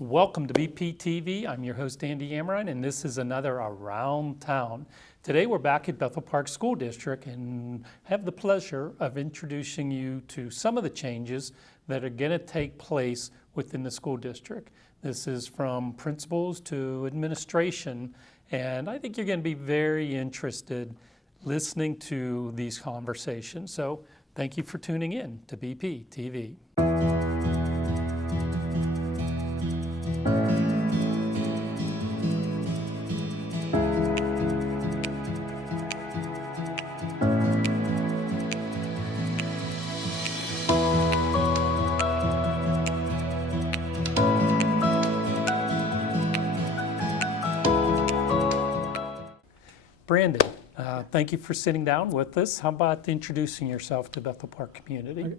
Welcome to BPTV. I'm your host, Andy Amrine, and this is another Around Town. Today we're back at Bethel Park School District and have the pleasure of introducing you to some of the changes that are going to take place within the school district. This is from principals to administration, and I think you're going to be very interested listening to these conversations. So thank you for tuning in to BPTV. Brandon, thank you for sitting down with us. How about introducing yourself to Bethel Park community?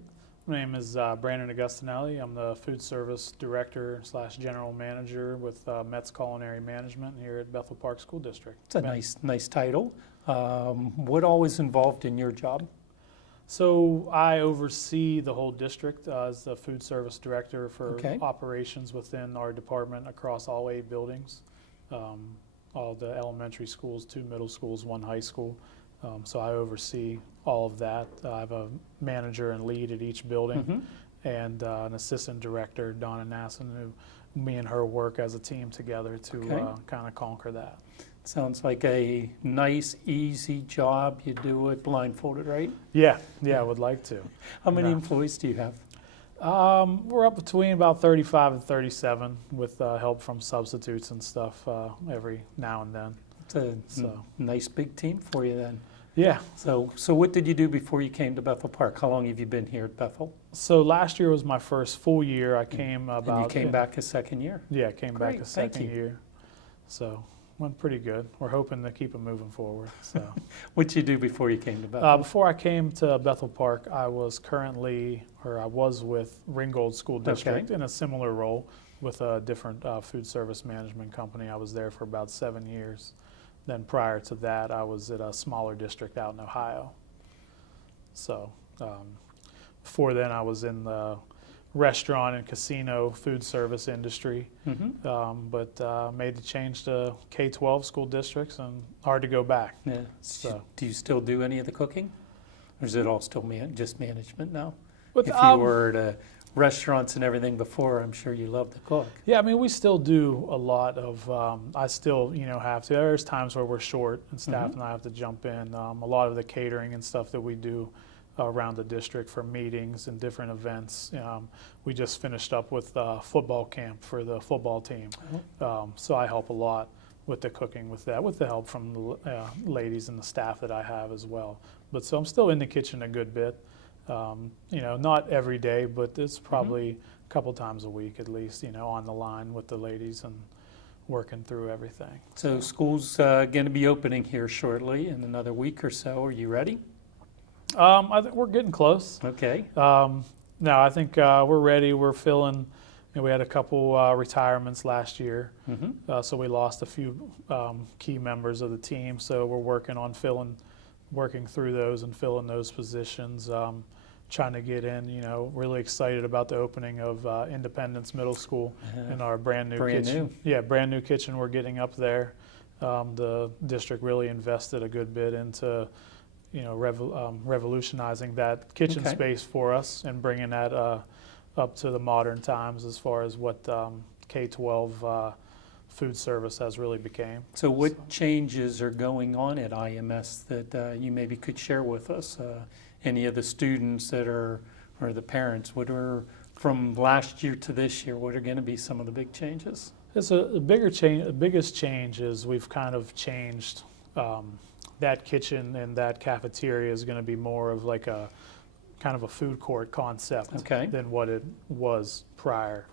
My name is Brandon Augustinelli. I'm the food service director / general manager with Metz Culinary Management here at Bethel Park School District. It's a nice title. What all is involved in your job? So I oversee the whole district as the food service director for Okay. operations within our department across all 8 buildings. All the elementary schools, 2 middle schools, 1 high school. So I oversee all of that. I have a manager and lead at each building, and an assistant director, Donna Nasson, who me and her work as a team together to kind of conquer that. Sounds like a nice, easy job. You do it blindfolded, right? Yeah, I would like to. How many employees do you have? We're up between about 35 and 37 with help from substitutes and stuff every now and then. It's a nice big team for you then. Yeah. So what did you do before you came to Bethel Park? How long have you been here at Bethel? So last year was my first full year. I came about. And you came back a second year? Yeah, came back Great, a second thank you. year. So went pretty good. We're hoping to keep it moving forward. So What did you do before you came to Bethel? before I came to Bethel Park, I was with Ringgold School District in a similar role with a different food service management company. I was there for about 7 years. Then prior to that, I was at a smaller district out in Ohio. So before then, I was in the restaurant and casino food service industry, but made the change to K-12 school districts, and hard to go back. Yeah. So. Do you still do any of the cooking? Or is it all still just management now? But, If you were at restaurants and everything before, I'm sure you love to cook. Yeah, I mean, we still do a lot of, I still, have to. There's times where we're short and staff and I have to jump in. A lot of the catering and stuff that we do around the district for meetings and different events. We just finished up with football camp for the football team. So I help a lot with the cooking with that, with the help from the ladies and the staff that I have as well. But so I'm still in the kitchen a good bit. Not every day, but it's probably a couple times a week at least, on the line with the ladies and working through everything. So school's going to be opening here shortly in another week or so. Are you ready? I think we're getting close. Okay. No, I think we're ready. We're filling. We had a couple retirements last year, so we lost a few key members of the team. So we're working through those and filling those positions. Trying to get in, really excited about the opening of Independence Middle School and our brand new kitchen. Yeah, brand new kitchen we're getting up there. The district really invested a good bit into, revolutionizing that kitchen space for us and bringing that up to the modern times as far as what K-12 food service has really became. So what changes are going on at IMS that you maybe could share with us? Any of the students or the parents, what are, from last year to this year, what are going to be some of the big changes? It's a bigger change. The biggest change is we've kind of changed that kitchen, and that cafeteria is going to be more of like a kind of a food court concept than what it was prior.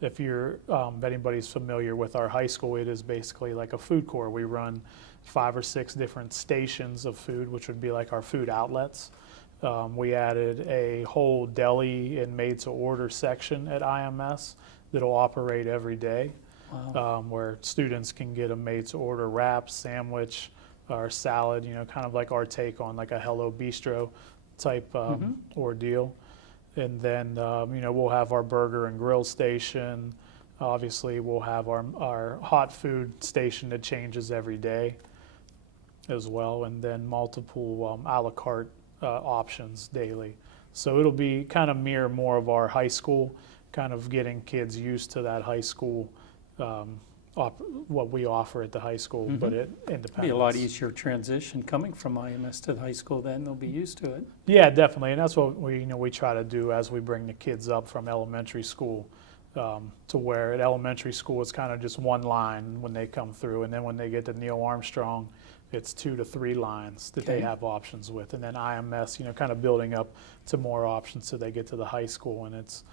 If anybody's familiar with our high school, it is basically like a food court. We run 5 or 6 different stations of food, which would be like our food outlets. We added a whole deli and made-to-order section at IMS that'll operate every day, where students can get a made-to-order wrap, sandwich, or salad, kind of like our take on like a Hello Bistro type ordeal. And then, we'll have our burger and grill station, Obviously, we'll have our hot food station that changes every day as well, and then multiple a la carte options daily. So it'll be kind of mirror more of our high school, kind of getting kids used to that high school, what we offer at the high school, but at Independence. Be a lot easier transition coming from IMS to the high school then. They'll be used to it. Yeah, definitely, and that's what we try to do as we bring the kids up from elementary school, to where at elementary school it's kind of just one line when they come through, and then when they get to Neil Armstrong, it's 2 to 3 lines that they have options with, and then IMS, kind of building up to more options so they get to the high school, and it's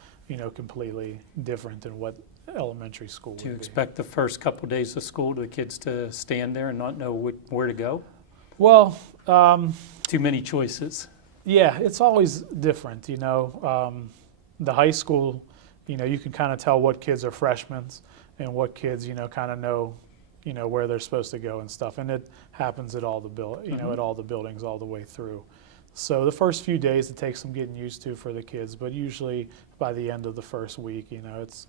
completely different than what elementary school would Do you be. expect the first couple days of school the kids to stand there and not know where to go? Well, Too many choices. yeah, it's always different, the high school, you can kind of tell what kids are freshmen and what kids, kind of know, where they're supposed to go and stuff. And it happens at all the at all the buildings all the way through. So the first few days it takes some getting used to for the kids, but usually by the end of the first week,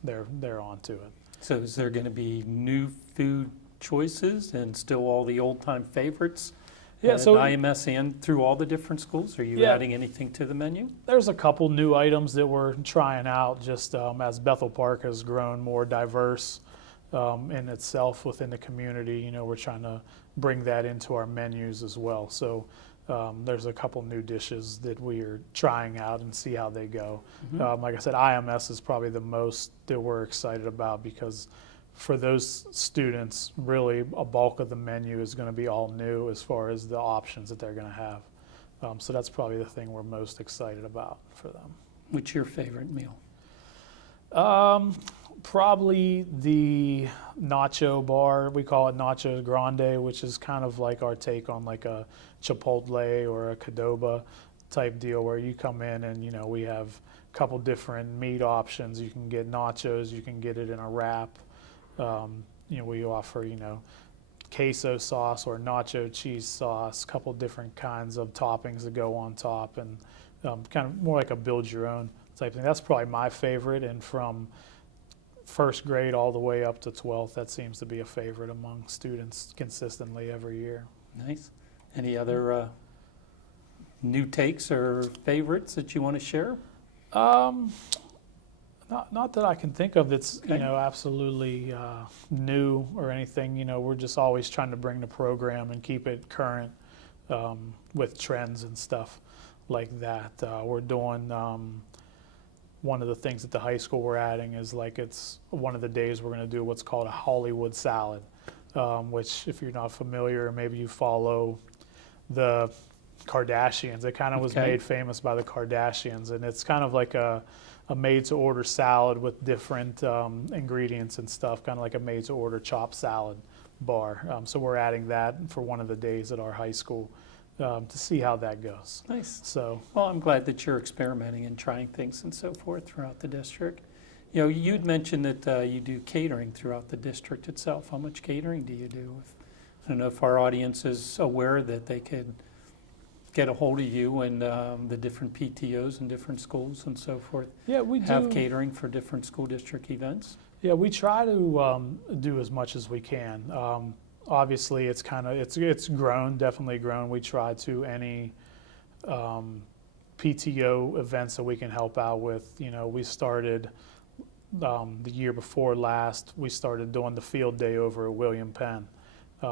they're on to it. So is there going to be new food choices and still all the old-time favorites Yeah, at so IMS and through all the different schools? Are you Yeah. adding anything to the menu? there's a couple new items that we're trying out just as Bethel Park has grown more diverse in itself within the community. We're trying to bring that into our menus as well. So there's a couple new dishes that we are trying out and see how they go. Like I said, IMS is probably the most that we're excited about, because for those students, really a bulk of the menu is going to be all new as far as the options that they're going to have. So that's probably the thing we're most excited about for them. What's your favorite meal? Probably the nacho bar. We call it Nacho Grande, which is kind of like our take on like a Chipotle or a Qdoba type deal, where you come in and we have a couple different meat options. You can get nachos, you can get it in a wrap. We offer queso sauce or nacho cheese sauce, a couple different kinds of toppings that go on top, and kind of more like a build your own type thing. That's probably my favorite, and from first grade all the way up to 12th, that seems to be a favorite among students consistently every year. Nice. Any other new takes or favorites that you want to share? Not that I can think of that's Okay. absolutely new or anything. We're just always trying to bring the program and keep it current with trends and stuff like that. We're doing one of the things at the high school we're adding is it's one of the days we're going to do what's called a Hollywood salad, which if you're not familiar, maybe you follow the Kardashians. It kind of was made famous by the Kardashians, and it's kind of like a made-to-order salad with different ingredients and stuff, kind of like a made-to-order chopped salad bar. So we're adding that for one of the days at our high school to see how that goes. Nice. So, Well, I'm glad that you're experimenting and trying things and so forth throughout the district. You'd mentioned that you do catering throughout the district itself. How much catering do you do? I don't know if our audience is aware that they could get a hold of you and the different PTOs and different schools and so forth. yeah, we Have do. catering for different school district events. Yeah, we try to do as much as we can. Obviously, it's grown, definitely grown. We try to any PTO events that we can help out with. We started the year before last. We started doing the field day over at William Penn.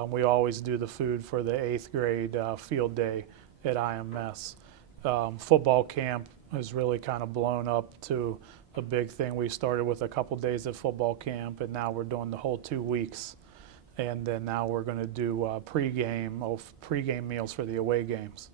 We always do the food for the 8th grade field day at IMS. Football camp has really kind of blown up to a big thing. We started with a couple days at football camp, and now we're doing the whole 2 weeks. And then now we're going to do pregame meals for the away games.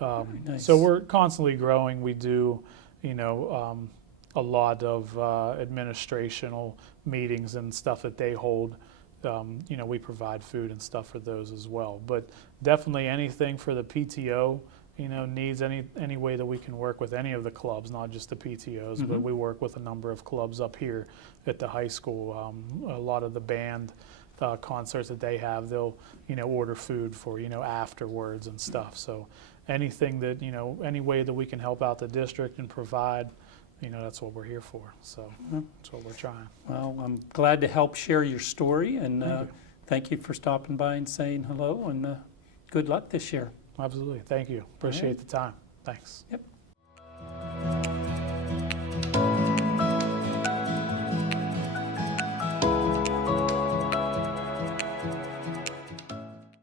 Nice. So we're constantly growing. We do, a lot of administrational meetings and stuff that they hold. We provide food and stuff for those as well. But definitely anything for the PTO, needs any way that we can work with any of the clubs, not just the PTOs, but we work with a number of clubs up here at the high school. A lot of the band concerts that they have, they'll, order food for, afterwards and stuff. So anything that, any way that we can help out the district and provide that's what we're here for. So that's what we're trying. Well, I'm glad to help share your story, and thank you for stopping by and saying hello, and good luck this year. Absolutely. Thank you. Appreciate the time. Thanks. Yep.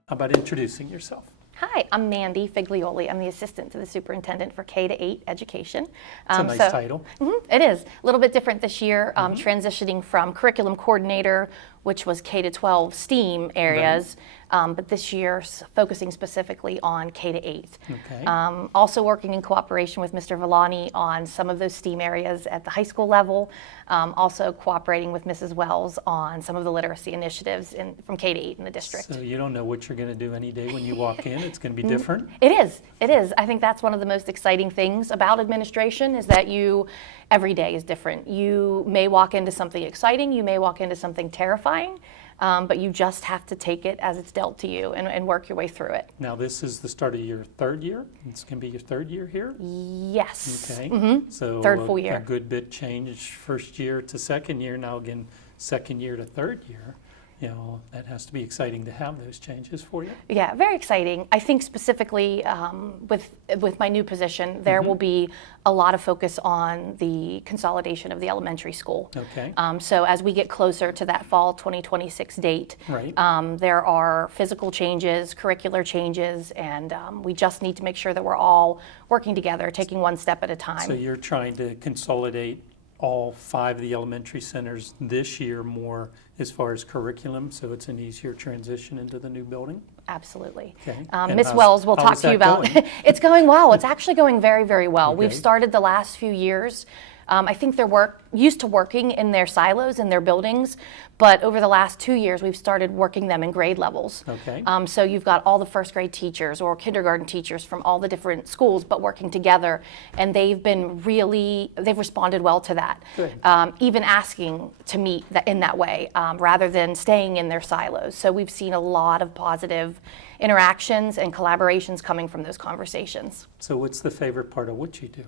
How about introducing yourself? Hi, I'm Mandy Figlioli. I'm the assistant to the superintendent for K-8 education. It's a nice title. It is. A little bit different this year, transitioning from curriculum coordinator, which was K-12 STEAM areas, but this year focusing specifically on K-8. Okay. Also working in cooperation with Mr. Villani on some of those STEAM areas at the high school level. Also cooperating with Mrs. Wells on some of the literacy initiatives from K-8 in the district. So you don't know what you're going to do any day when you walk in. It's going to be different. It is. It is. I think that's one of the most exciting things about administration is that every day is different. You may walk into something exciting, you may walk into something terrifying, but you just have to take it as it's dealt to you and work your way through it. Now, this is the start of your third year. It's going to be your third year here? Yes. Okay. So Third full year. A good bit changed first year to second year. Now again, second year to third year. That has to be exciting to have those changes for you. Yeah, very exciting. I think specifically with my new position, there will be a lot of focus on the consolidation of the elementary school. Okay. So as we get closer to that fall 2026 date, Right. There are physical changes, curricular changes, and we just need to make sure that we're all working together, taking one step at a time. So you're trying to consolidate all 5 of the elementary centers this year more as far as curriculum, so it's an easier transition into the new building? Absolutely. Okay. And Ms. Wells will how talk is to you that about going? It's going well. It's actually going very, very well. We've Okay. started the last few years. I think they're used to working in their silos in their buildings, but over the last 2 years, we've started working them in grade levels. Okay. So you've got all the first grade teachers or kindergarten teachers from all the different schools, but working together, and they've responded well to that. Good. Even asking to meet in that way, rather than staying in their silos. So we've seen a lot of positive interactions and collaborations coming from those conversations. So what's the favorite part of what you do,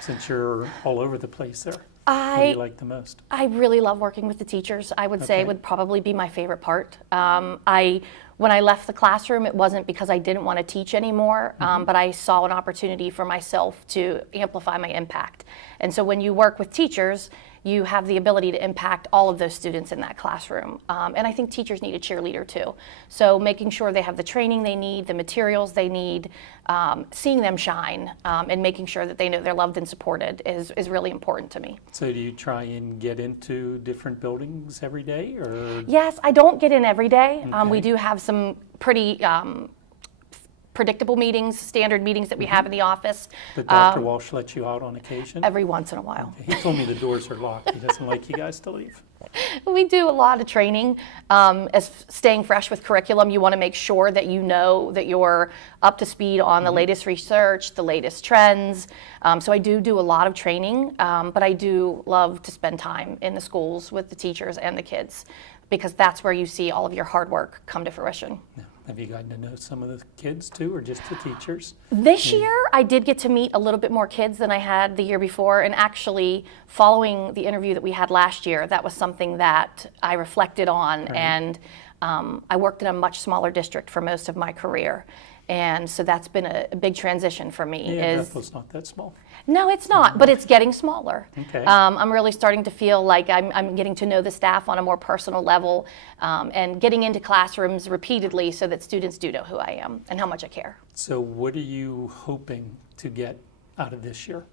since you're all over the place there? What do you like the most? I really love working with the teachers. I would say Okay. would probably be my favorite part. When I left the classroom, it wasn't because I didn't want to teach anymore, but I saw an opportunity for myself to amplify my impact. And so when you work with teachers, you have the ability to impact all of those students in that classroom. And I think teachers need a cheerleader too. So making sure they have the training they need, the materials they need, seeing them shine, and making sure that they know they're loved and supported is really important to me. So do you try and get into different buildings every day, or? Yes, I don't get in every day. Okay. We do have some pretty predictable meetings, standard meetings that we have in the office But Dr. Walsh lets you out on occasion? every once in a while. He told me the doors are locked. He doesn't like you guys to leave. We do a lot of training. As staying fresh with curriculum, you want to make sure that you know that you're up to speed on the latest research, the latest trends. So I do a lot of training, but I do love to spend time in the schools with the teachers and the kids, because that's where you see all of your hard work come to fruition. Yeah. Have you gotten to know some of the kids too, or just the teachers? This year, I did get to meet a little bit more kids than I had the year before, and actually, following the interview that we had last year, that was something that I reflected on, Right. and I worked in a much smaller district for most of my career, and so that's been a big transition for me. Yeah, Bethel's not that small. No, it's not, but it's getting smaller. Okay. I'm really starting to feel like I'm getting to know the staff on a more personal level, and getting into classrooms repeatedly so that students do know who I am and how much I care. So what are you hoping to get out of this year?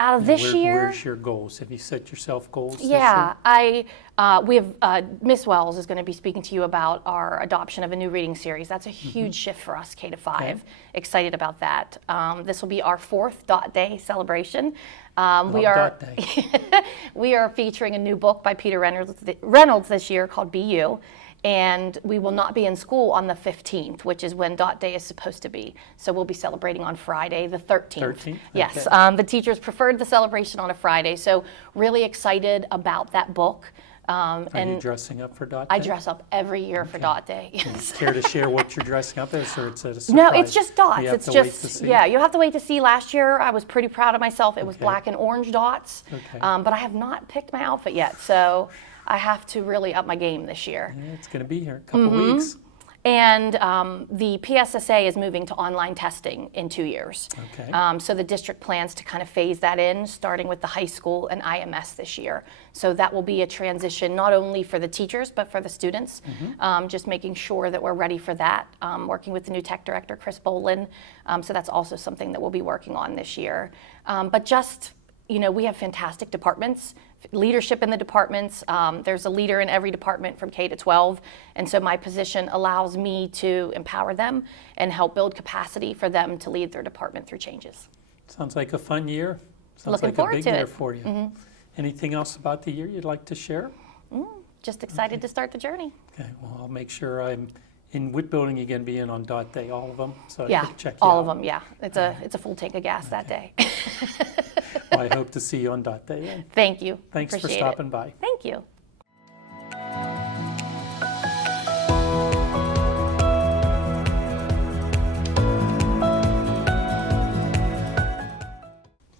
Out of this year, Where's your goals? Have you set yourself goals this yeah, year? we have Miss Wells is going to be speaking to you about our adoption of a new reading series. That's a huge shift for us, K to 5. Okay. Excited about that. This will be our 4th Dot Day celebration. Love Dot Day. We are featuring a new book by Peter Reynolds this year called Be You. And we will not be in school on the 15th, which is when Dot Day is supposed to be. So we'll be celebrating on Friday, the 13th. 13th? Yes, Okay. the teachers preferred the celebration on a Friday. So really excited about that book. Are you And dressing up for Dot I Day? dress up every year for Dot Day. Care to share what you're dressing up as, or it's a surprise? No, it's just dots. You have It's to wait to just, see? yeah, you'll have to wait to see. Last year, I was pretty proud of myself. It was Okay. black and orange dots. Okay. But I have not picked my outfit yet, so I have to really up my game this year. Yeah, it's going to be here in a couple weeks. And the PSSA is moving to online testing in 2 years. Okay. So the district plans to kind of phase that in, starting with the high school and IMS this year. So that will be a transition not only for the teachers, but for the students. Just making sure that we're ready for that. Working with the new tech director, Chris Bolin. So that's also something that we'll be working on this year. But just, we have fantastic departments, leadership in the departments. There's a leader in every department from K to 12. And so my position allows me to empower them and help build capacity for them to lead their department through changes. Sounds like a fun year. Sounds Looking like forward a big to year it. for you. Anything else about the year you'd like to share? Just excited to start the journey. Okay, well, I'll make sure I'm in. What building you going to be in on Dot Day? All of them? So I Yeah, can check you all out. of them, yeah. It's a full tank of gas that day. Well, I hope to see you on Dot Day then. Thank you. Thanks for Appreciate stopping it. by. Thank you.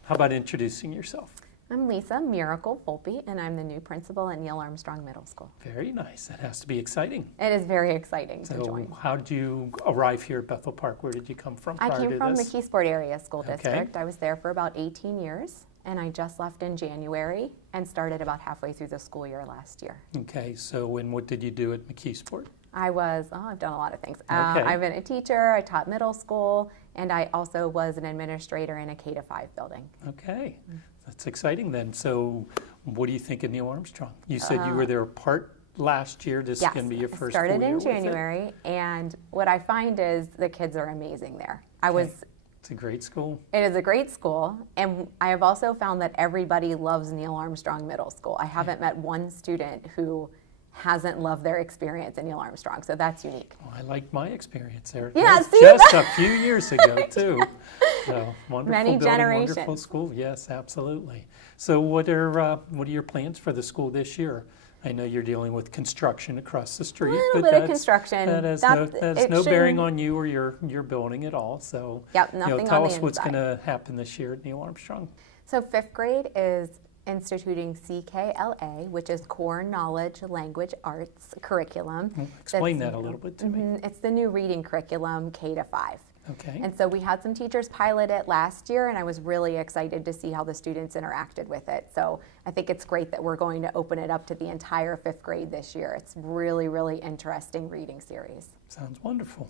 How about introducing yourself? I'm Lisa Miracle Volpe, and I'm the new principal at Neil Armstrong Middle School. Very nice. That has to be exciting. It is very exciting to So join. how did you arrive here at Bethel Park? Where did you come from I prior came to from this? McKeesport Area School Okay. District. I was there for about 18 years, and I just left in January and started about halfway through the school year last year. Okay, so and what did you do at McKeesport? I've done a lot of things. Okay. I've been a teacher, I taught middle school, and I also was an administrator in a K to 5 building. Okay, that's exciting then. So what do you think of Neil Armstrong? You said you were there part last year. This is Yes, going to be your I first started full year in with it? January, and what I find is the kids are amazing there. It's a great school. It is a great school, and I have also found that everybody loves Neil Armstrong Middle School. I haven't met one student who hasn't loved their experience at Neil Armstrong, so that's unique. Well, I liked my experience there. Yeah, That's see just a few years ago too. So wonderful Many building, wonderful generations. school. Yes, absolutely. So what are your plans for the school this year? I know you're dealing with construction across the street, little but bit of that's- construction. That has It no bearing shouldn't- on you or your building at all. So Yep, nothing tell on the us what's inside. going to happen this year at Neil Armstrong. So 5th grade is instituting CKLA, which is Core Knowledge Language Arts curriculum. Explain That's that a little bit to me. It's the new reading curriculum K to 5. Okay. And so we had some teachers pilot it last year, and I was really excited to see how the students interacted with it. So I think it's great that we're going to open it up to the entire 5th grade this year. It's really, really interesting reading series. Sounds wonderful.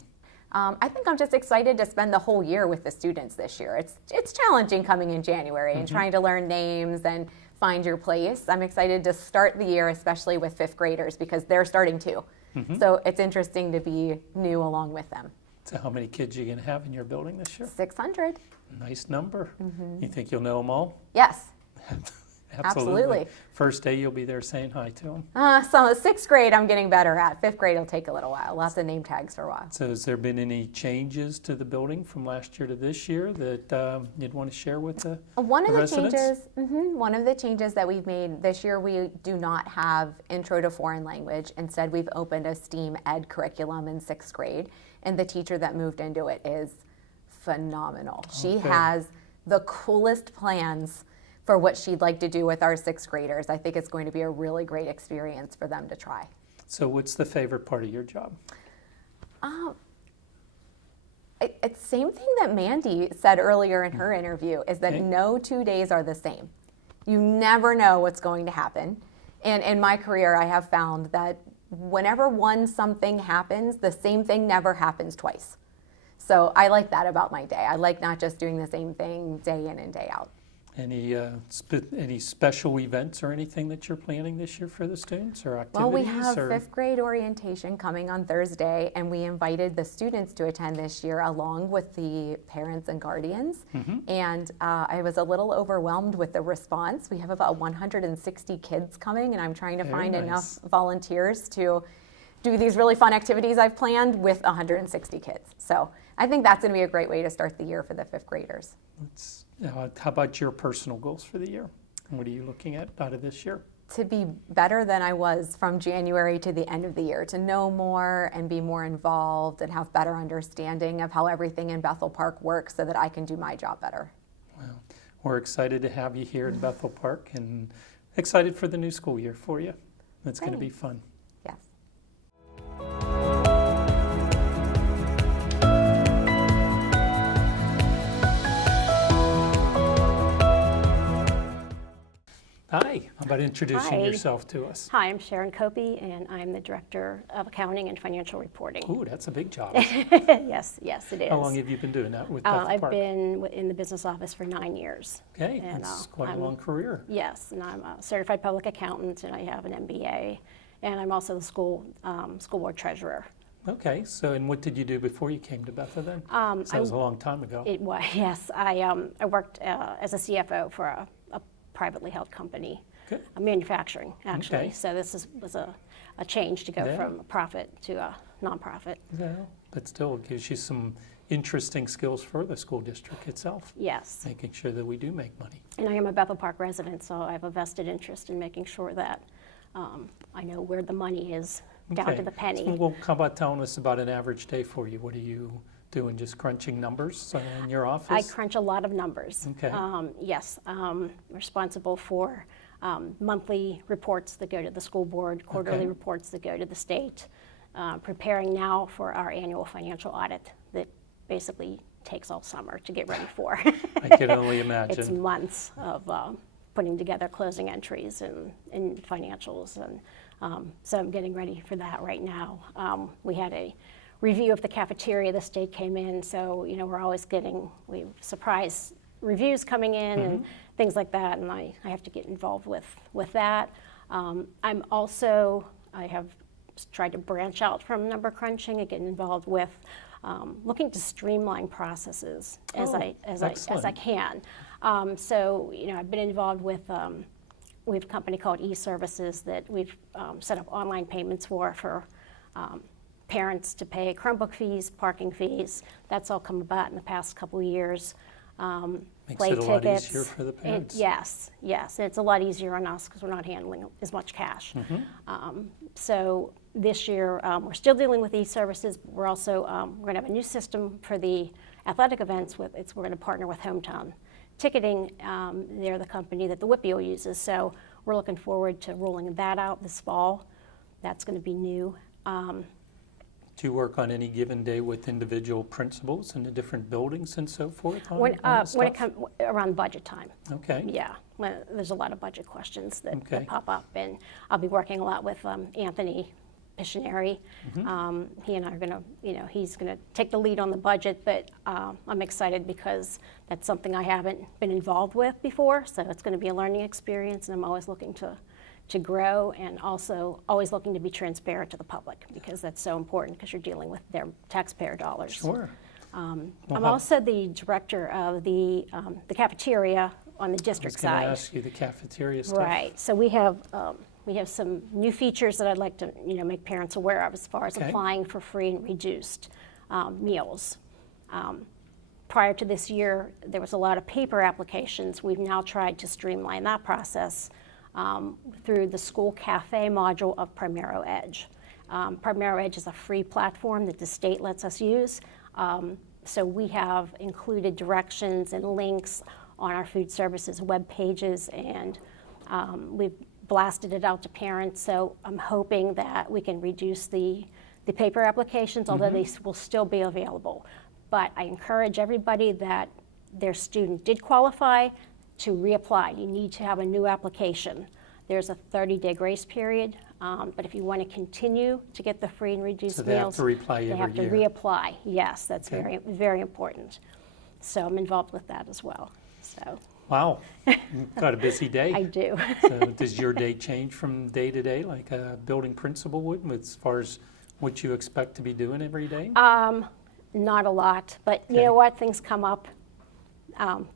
I think I'm just excited to spend the whole year with the students this year. It's challenging coming in January and trying to learn names and find your place. I'm excited to start the year, especially with 5th graders, because they're starting too. So it's interesting to be new along with them. So how many kids are you going to have in your building this year? 600. Nice number. You think you'll know them all? Yes. Absolutely. First day you'll be there saying hi to them. So 6th grade I'm getting better at. 5th grade will take a little while. Lots of name tags for a while. So has there been any changes to the building from last year to this year that you'd want to share with the One of the residents? one of the changes that we've made this year, we do not have Intro to Foreign Language. Instead, we've opened a STEAM Ed curriculum in 6th grade, and the teacher that moved into it is phenomenal. She Okay. has the coolest plans for what she'd like to do with our 6th graders. I think it's going to be a really great experience for them to try. So what's the favorite part of your job? It's the same thing that Mandy said earlier in her interview, is that Okay. no 2 days are the same. You never know what's going to happen. And in my career, I have found that whenever something happens, the same thing never happens twice. So I like that about my day. I like not just doing the same thing day in and day out. Any special events or anything that you're planning this year for the students or activities? Well, we have or? 5th grade orientation coming on Thursday, and we invited the students to attend this year along with the parents and guardians. And I was a little overwhelmed with the response. We have about 160 kids coming, and I'm trying to Very find nice. enough volunteers to do these really fun activities I've planned with 160 kids. So I think that's going to be a great way to start the year for the 5th graders. How about your personal goals for the year? What are you looking at out of this year? to be better than I was from January to the end of the year, to know more and be more involved and have better understanding of how everything in Bethel Park works so that I can do my job better. Well, we're excited to have you here in Bethel Park and excited for the new school year for you. It's going to be fun. Yes. Hi, how about introducing Hi. yourself to us? Hi, I'm Sharon Copey, and I'm the Director of Accounting and Financial Reporting. Ooh, that's a big job. Yes, it is. How long have you been doing that with Bethel I've Park? been in the business office for 9 years. Okay, and, that's quite a I'm- long career. Yes, and I'm a certified public accountant, and I have an MBA, and I'm also the school board treasurer. Okay, so and what did you do before you came to Bethel then? So that was a long time ago. It was, yes. I worked as a CFO for a privately held company, Good. Manufacturing, actually. Okay. So this was a change to go Yeah. from a profit to a nonprofit. Well, but still, it gives you some interesting skills for the school district itself, Yes. making sure that we do make money. And I am a Bethel Park resident, so I have a vested interest in making sure that I know where the money is, down Okay. to the penny. So, well, how about telling us about an average day for you? What are you doing, just crunching numbers in your office? I crunch a lot of numbers. Okay. Yes, responsible for monthly reports that go to the school board, quarterly Okay. reports that go to the state, preparing now for our annual financial audit that basically takes all summer to get ready for. I can only It's imagine. months of putting together closing entries and financials, and so I'm getting ready for that right now. We had a review of the cafeteria. The state came in, so we're always getting surprise reviews coming in and things like that, and I have to get involved with that. I have tried to branch out from number crunching and get involved with looking to streamline processes as I excellent. can. So I've been involved with we have a company called eServices that we've set up online payments for parents to pay Chromebook fees, parking fees. That's all come about in the past couple of years. Makes Play it a lot tickets. easier for the parents. Yes. It's a lot easier on us because we're not handling as much cash. So this year, we're still dealing with eServices, but we're also we're going to have a new system for the athletic events. We're going to partner with Hometown Ticketing. They're the company that the WPIAL uses. So we're looking forward to rolling that out this fall. That's going to be new. Do you work on any given day with individual principals in the different buildings and so forth on, When on this when it stuff? comes around budget time. Okay. Yeah, there's a lot of budget questions that Okay. pop up, and I'll be working a lot with Anthony Piscineri. He and I are going to, he's going to take the lead on the budget, but I'm excited because that's something I haven't been involved with before, so it's going to be a learning experience, and I'm always looking to grow, and also always looking to be transparent to the public, because that's so important because you're dealing with their taxpayer dollars. Sure. I'm how- also the director of the cafeteria on the I was district going to side. ask you the cafeteria stuff. Right. So we have some new features that I'd like to make parents aware of as far as Okay. applying for free and reduced meals. Prior to this year, there was a lot of paper applications. We've now tried to streamline that process through the school cafe module of Primero Edge. Primero Edge is a free platform that the state lets us use. So we have included directions and links on our food services web pages, and we've blasted it out to parents. So I'm hoping that we can reduce the paper applications, although they will still be available. But I encourage everybody that their student did qualify to reapply. You need to have a new application. There's a 30-day grace period, but if you want to continue to get the free and reduced So they have meals, to reapply they every have to year. reapply. Yes, that's Okay. very, very important. So I'm involved with that as well. So Wow, you've got a busy day. I do. So does your day change from day to day like a building principal would as far as what you expect to be doing every day? Not a lot, but you Okay. know what? Things come up.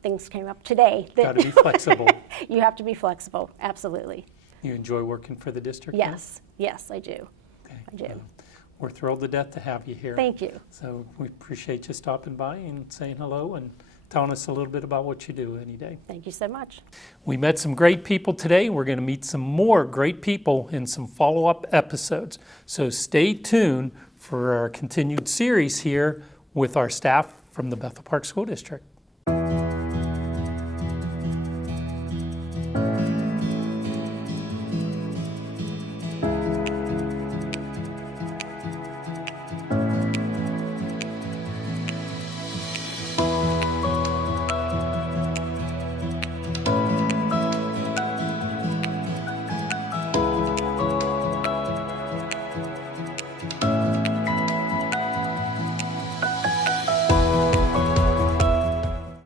Things came up today. that- Got to be flexible. You have to be flexible, absolutely. You enjoy working for the district? then? Yes, I do. Okay. I do. Well, we're thrilled to death to have you here. Thank you. So we appreciate you stopping by and saying hello and telling us a little bit about what you do any day. Thank you so much. We met some great people today. We're going to meet some more great people in some follow-up episodes. So stay tuned for our continued series here with our staff from the Bethel Park School District.